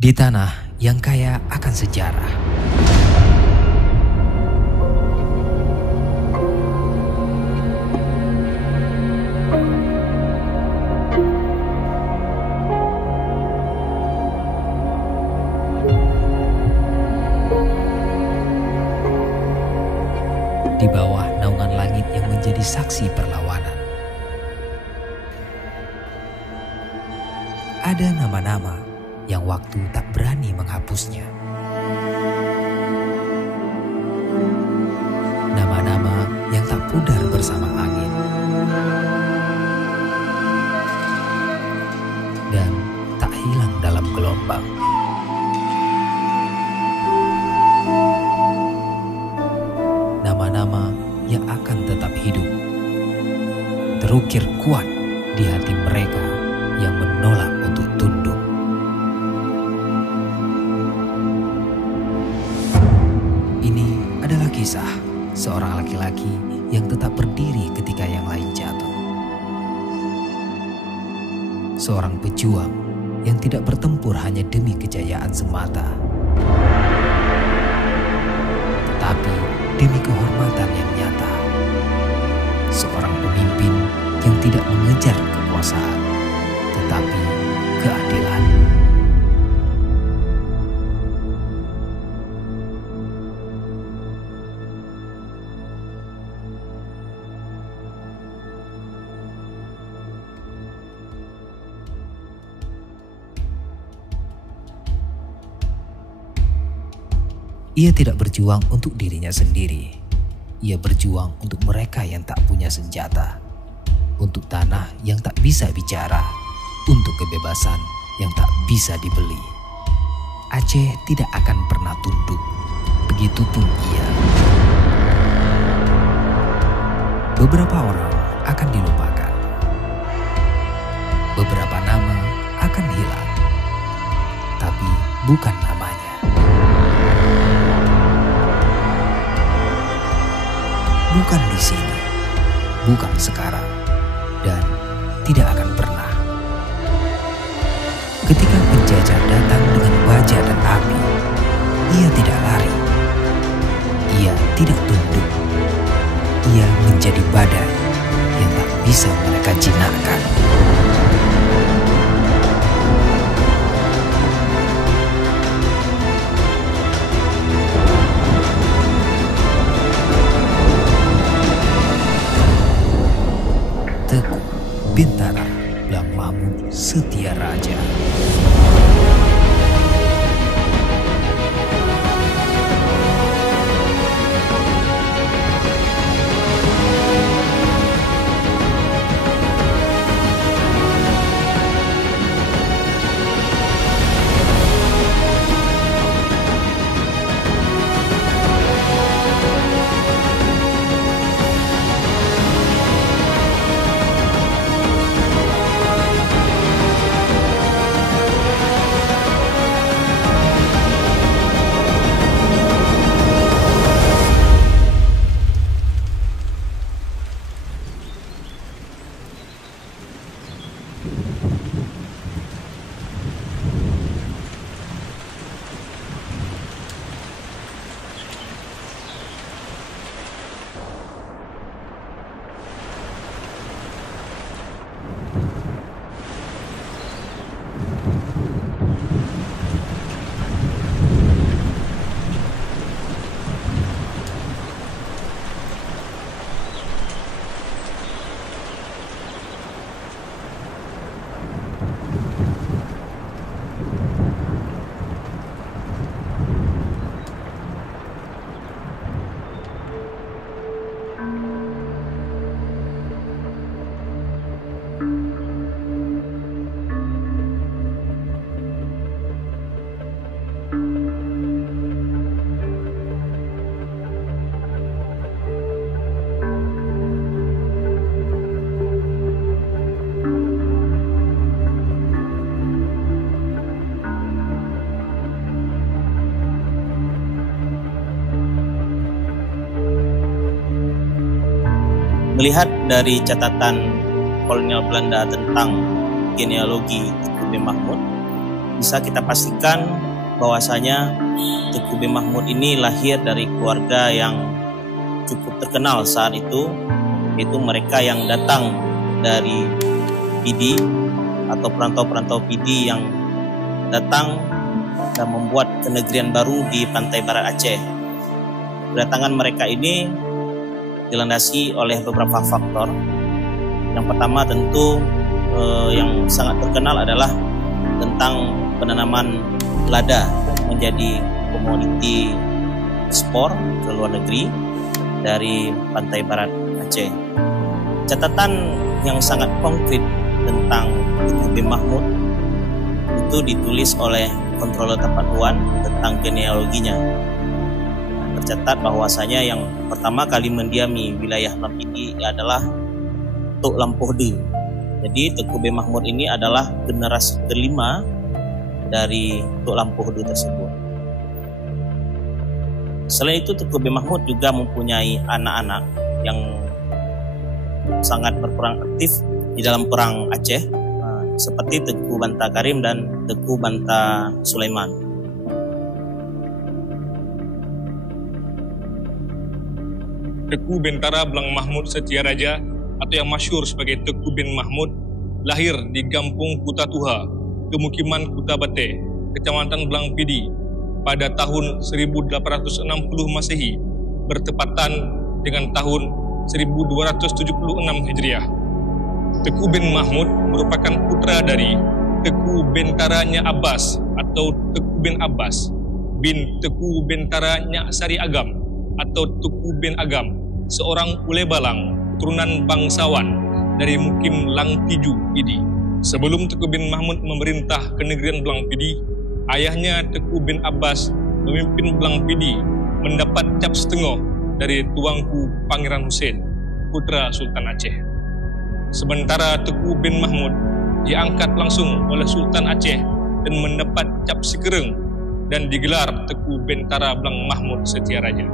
Di tanah yang kaya akan sejarah, di bawah naungan langit yang menjadi saksi perlawanan, ada nama-nama yang waktu tak berani menghapusnya. Nama-nama yang tak pudar bersama angin dan tak hilang dalam gelombang. Nama-nama yang akan tetap hidup, terukir kuat di hati mereka yang menolak untuk tunduk. Ini adalah kisah seorang laki-laki yang tetap berdiri ketika yang lain jatuh. Seorang pejuang yang tidak bertempur hanya demi kejayaan semata, tetapi demi kehormatan yang nyata. Seorang pemimpin yang tidak mengejar kekuasaan, tetapi keadilan. Ia tidak berjuang untuk dirinya sendiri. Ia berjuang untuk mereka yang tak punya senjata, untuk tanah yang tak bisa bicara, untuk kebebasan yang tak bisa dibeli. Aceh tidak akan pernah tunduk, begitupun ia. Beberapa orang akan dilupakan, beberapa nama akan hilang, tapi bukan namanya. Bukan di sini, bukan sekarang, dan tidak akan pernah. Ketika penjajah datang dengan baja dan api, ia tidak lari, ia tidak tunduk, ia menjadi badai yang tak bisa mereka jinakkan. Teguh Bintara Blang Mahmud Setia Raja. Melihat dari catatan kolonial Belanda tentang genealogi Nabi Mahmud, bisa kita pastikan bahwasanya Teguh bin Mahmud ini lahir dari keluarga yang cukup terkenal saat itu, yaitu mereka yang datang dari Pidi atau perantau-perantau Pidi yang datang dan membuat kenegerian baru di pantai barat Aceh. Kedatangan mereka ini dilandasi oleh beberapa faktor. Yang pertama tentu yang sangat terkenal adalah tentang penanaman lada menjadi komoditi ekspor ke luar negeri dari pantai barat Aceh. Catatan yang sangat konkret tentang Teguh bin Mahmud itu ditulis oleh Kontroler Tapak Tuan tentang genealoginya. Tercatat bahwasanya yang pertama kali mendiami wilayah Lampidi adalah Tok Lampohde. Jadi Teguh bin Mahmud ini adalah generasi kelima dari Tok Lampohde tersebut. Selain itu, Teguh bin Mahmud juga mempunyai anak-anak yang sangat berperan aktif di dalam perang Aceh, seperti Teguh Banta Karim dan Teguh Banta Sulaiman. Teguh Bentara Blang Mahmud Setiaraja atau yang masyhur sebagai Teguh bin Mahmud lahir di Kampung Kuta Tuha, Pemukiman Kuta Bate, Kecamatan Blang Pidi pada tahun 1860 Masehi bertepatan dengan tahun 1276 Hijriah. Teguh bin Mahmud merupakan putra dari Teguh Bentara Nyak Abbas atau Teguh bin Abbas bin Teguh Bentara Nyak Sari Agam atau Teguh bin Agam, seorang ule balang keturunan bangsawan dari Mukim Lang Tiju Pidi. Sebelum Teguh bin Mahmud memerintah kenegerian Blang Pidi, ayahnya Teguh bin Abbas memimpin Blang Pidi mendapat cap setengah dari Tuanku Pangeran Hussein, putra Sultan Aceh. Sementara Teguh bin Mahmud diangkat langsung oleh Sultan Aceh dan mendapat cap sekereng dan digelar Teguh Bentara Blang Mahmud Setiaraja.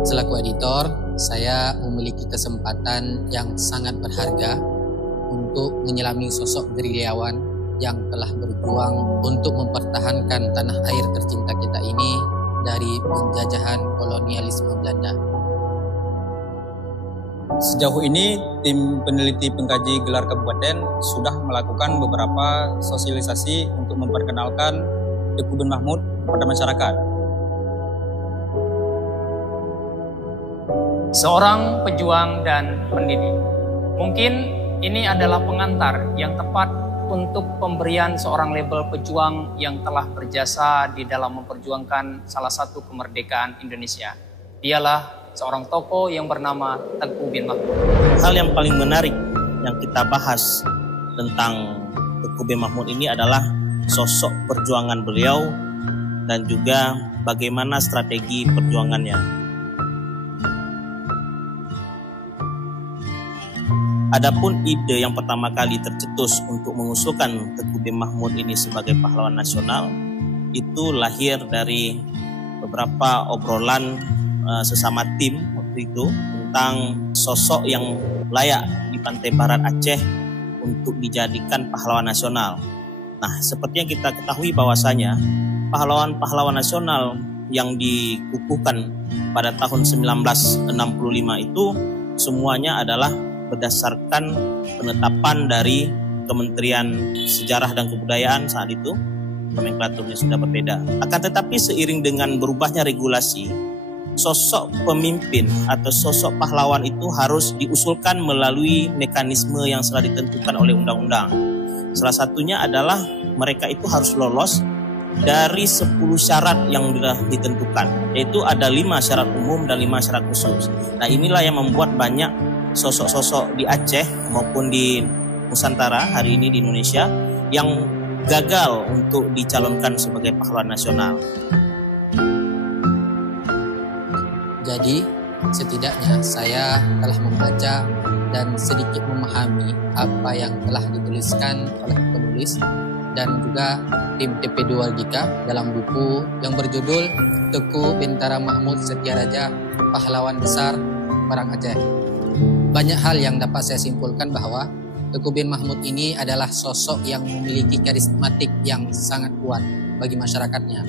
Selaku editor, saya memiliki kesempatan yang sangat berharga untuk menyelami sosok gerilyawan yang telah berjuang untuk mempertahankan tanah air tercinta kita ini dari penjajahan kolonialisme Belanda. Sejauh ini, tim peneliti pengkaji gelar kabupaten sudah melakukan beberapa sosialisasi untuk memperkenalkan Teguh bin Mahmud kepada masyarakat. Seorang pejuang dan pendidik. Mungkin ini adalah pengantar yang tepat untuk pemberian seorang label pejuang yang telah berjasa di dalam memperjuangkan salah satu kemerdekaan Indonesia. Dialah seorang tokoh yang bernama Teguh bin Mahmud. Hal yang paling menarik yang kita bahas tentang Teguh bin Mahmud ini adalah sosok perjuangan beliau dan juga bagaimana strategi perjuangannya. Adapun ide yang pertama kali tercetus untuk mengusulkan Teguh bin Mahmud ini sebagai pahlawan nasional itu lahir dari beberapa obrolan sesama tim waktu itu tentang sosok yang layak di pantai barat Aceh untuk dijadikan pahlawan nasional. Nah, seperti yang kita ketahui bahwasanya pahlawan-pahlawan nasional yang dikukuhkan pada tahun 1965 itu semuanya adalah berdasarkan penetapan dari Kementerian Sejarah dan Kebudayaan saat itu. Nomenklaturnya sudah berbeda. Akan tetapi seiring dengan berubahnya regulasi, sosok pemimpin atau sosok pahlawan itu harus diusulkan melalui mekanisme yang sudah ditentukan oleh undang-undang. Salah satunya adalah mereka itu harus lolos dari 10 syarat yang sudah ditentukan, yaitu ada 5 syarat umum dan 5 syarat khusus. Nah, inilah yang membuat banyak sosok-sosok di Aceh maupun di Nusantara hari ini di Indonesia yang gagal untuk dicalonkan sebagai pahlawan nasional. Jadi, setidaknya saya telah membaca dan sedikit memahami apa yang telah dituliskan oleh penulis dan juga tim TP2 Gika dalam buku yang berjudul Teguh Bentara Mahmud Setiaraja, Pahlawan Besar Perang Aceh. Banyak hal yang dapat saya simpulkan bahwa Teuku bin Mahmud ini adalah sosok yang memiliki karismatik yang sangat kuat bagi masyarakatnya.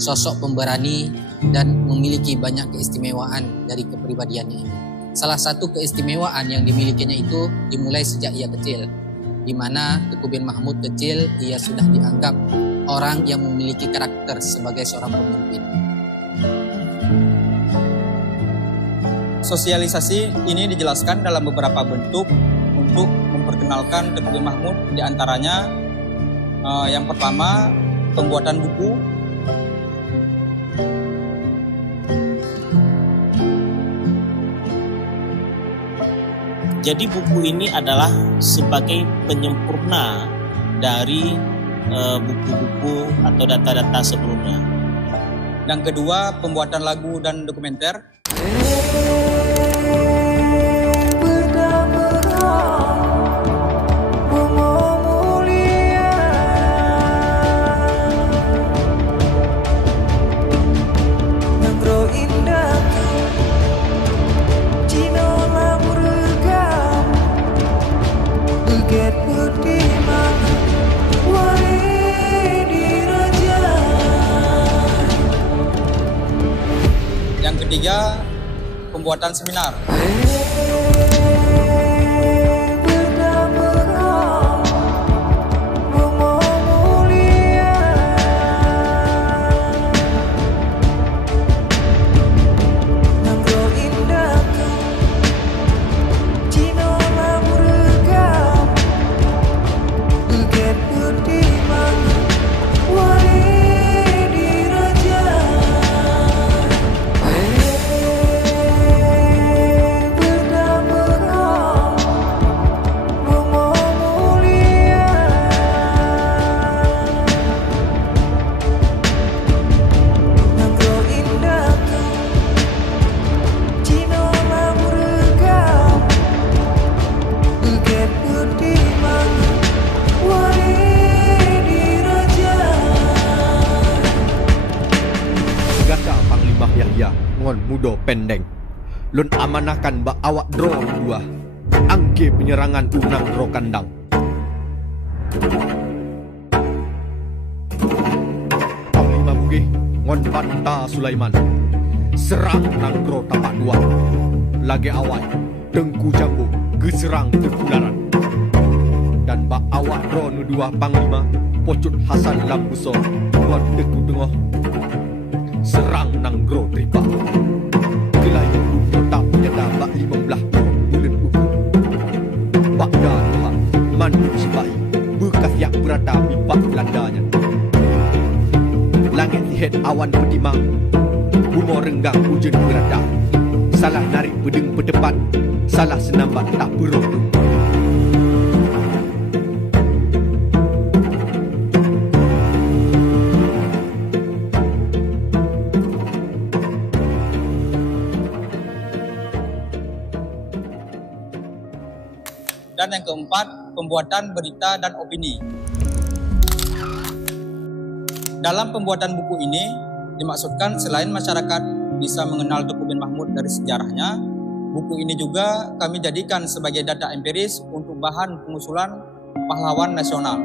Sosok pemberani dan memiliki banyak keistimewaan dari kepribadiannya ini. Salah satu keistimewaan yang dimilikinya itu dimulai sejak ia kecil, di mana Teuku bin Mahmud kecil ia sudah dianggap orang yang memiliki karakter sebagai seorang pemimpin. Sosialisasi ini dijelaskan dalam beberapa bentuk untuk memperkenalkan Teuku bin Mahmud, di antaranya yang pertama pembuatan buku. Jadi buku ini adalah sebagai penyempurna dari buku-buku atau data-data sebelumnya. Dan kedua, pembuatan lagu dan dokumenter. Yang ketiga, pembuatan seminar. Ngon mudo pendeng lun amanahkan bak awak dro dua angke penyerangan unang dro kandang. Panglima Bugih ngon Banta Sulaiman serang nang dro tapak dua lagi awak Tengku Jambu geserang terkularan dan bak awak dro nu dua Panglima Pocut Hasan Lambuso ngon Teku Dengoh serang nang gro tripa kelayu tak penyeda bak 15 bulan uku bakda Tuhan manu sebai bekas yang berada pipak landanya langit sihet awan pedimang bunga renggang hujan berada salah narik pedeng pedepan salah senambat tak beruk. Dan yang keempat, pembuatan berita dan opini. Dalam pembuatan buku ini, dimaksudkan selain masyarakat bisa mengenal Teuku bin Mahmud dari sejarahnya, buku ini juga kami jadikan sebagai data empiris untuk bahan pengusulan pahlawan nasional.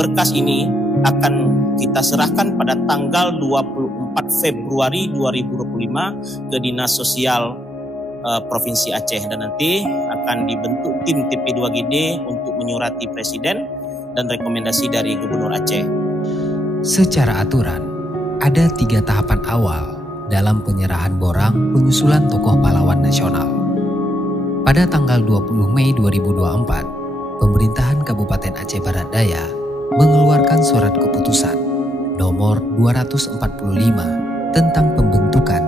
Berkas ini akan kita serahkan pada tanggal 24 Februari 2025 ke Dinas Sosial Provinsi Aceh dan nanti akan dibentuk tim TP2GD untuk menyurati Presiden dan rekomendasi dari Gubernur Aceh. Secara aturan, ada 3 tahapan awal dalam penyerahan borang penyusulan tokoh pahlawan nasional. Pada tanggal 20 Mei 2024, Pemerintahan Kabupaten Aceh Barat Daya mengeluarkan surat keputusan nomor 245 tentang pembentukan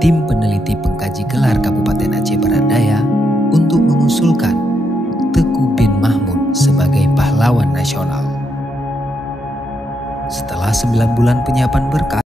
tim peneliti pengkaji gelar Kabupaten Aceh Barat Daya untuk mengusulkan Teuku bin Mahmud sebagai pahlawan nasional. Setelah 9 bulan penyiapan berkas,